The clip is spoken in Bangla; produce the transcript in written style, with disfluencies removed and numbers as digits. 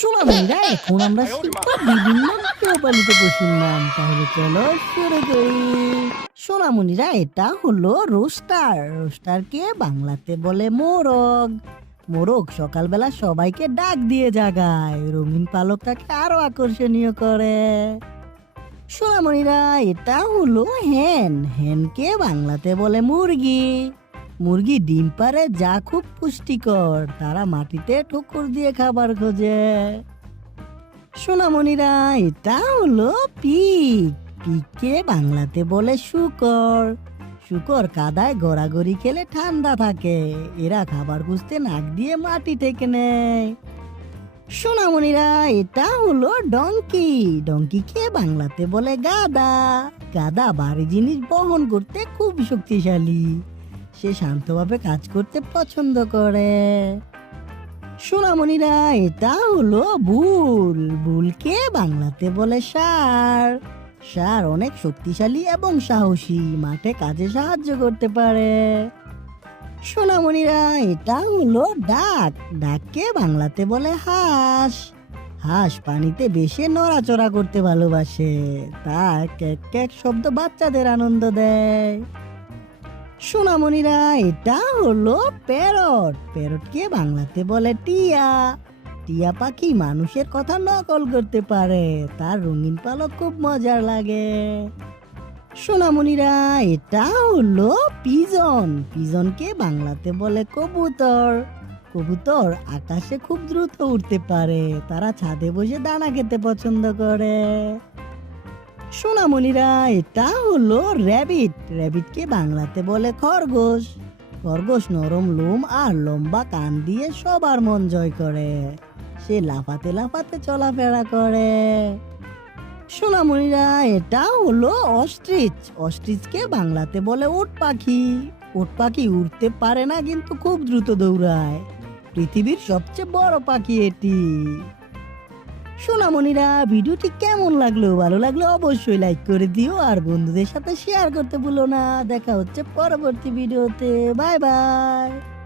সোনামণিরা, এখন আমরা শিখব বিভিন্ন গৃহপালিত পশুর নাম। তাহলে চলো শুরু করি। সোনামণিরা, এটা হলো রোস্টার। রোস্টারকে বাংলাতে বলে মোরগ। মোরগ সকালবেলা সবাইকে ডাক দিয়ে জাগায়, রঙিন পালকটাকে আরো আকর্ষণীয় করে। সোনামণিরা, এটা হলো হেন। হেনকে বাংলাতে বলে মুরগি। মুরগি ডিম পারে, যা খুব পুষ্টিকর। তারা মাটিতে ঠোকর দিয়ে খাবার খোঁজে। সোনামণিরা, এটা হলো পিগ। পিগকে বাংলাতে বলে শূকর। শূকর কাদায় গড়াগড়ি খেলে ঠান্ডা থাকে। এরা খাবার খুঁজতে নাক দিয়ে মাটি টেকে নেয়। সোনামণিরা, এটা হলো ডঙ্কি। ডঙ্কিকে বাংলাতে বলে গাধা। গাধা ভারী জিনিস বহন করতে খুব শক্তিশালী। সে শান্তভাবে কাজ করতে পছন্দ করে। সোনামণিরা, এটা হলো বুল। বুলকে বাংলাতে বলে ষাঁড়। ষাঁড় অনেক শক্তিশালী এবং সাহসী, মাঠে কাজে সাহায্য করতে পারে। সোনামণিরা, এটা হলো ডাক। ডাককে বাংলাতে বলে হাঁস। হাঁস পানিতে বেশি নড়াচড়া করতে ভালোবাসে। তার ক্যাক ক্যাক শব্দ বাচ্চাদের আনন্দ দেয়। সোনামণিরা, এটা হলো প্যারট। প্যারটকে বাংলাতে বলে টিয়া। টিয়া পাখি মানুষের কথা নকল করতে পারে। তার রঙিন পালক খুব মজার লাগে। সোনামণিরা, এটা হলো পিজন। পিজনকে বাংলাতে বলে কবুতর। কবুতর আকাশে খুব দ্রুত উড়তে পারে। তারা ছাদে বসে দানা খেতে পছন্দ করে। সোনামণিরা, এটা হলো র্যাবিট। র্যাবিটকে বাংলাতে বলে খরগোশ। খরগোশ নরম লোম আর লম্বা কান দিয়ে সবার মন জয় করে। সে লাফাতে লাফাতে চলাফেরা করে। সোনামণিরা, এটা হলো অস্ট্রিচ। অস্ট্রিচকে বাংলাতে বলে উট পাখি। উট পাখি উড়তে পারে না, কিন্তু খুব দ্রুত দৌড়ায়। পৃথিবীর সবচেয়ে বড় পাখি এটি। সোনামণিরা, ভিডিওটি কেমন লাগলো? ভালো লাগলে অবশ্যই লাইক করে দিও, আর বন্ধুদের সাথে শেয়ার করতে ভুলো না। দেখা হচ্ছে পরবর্তী ভিডিওতে। Bye bye.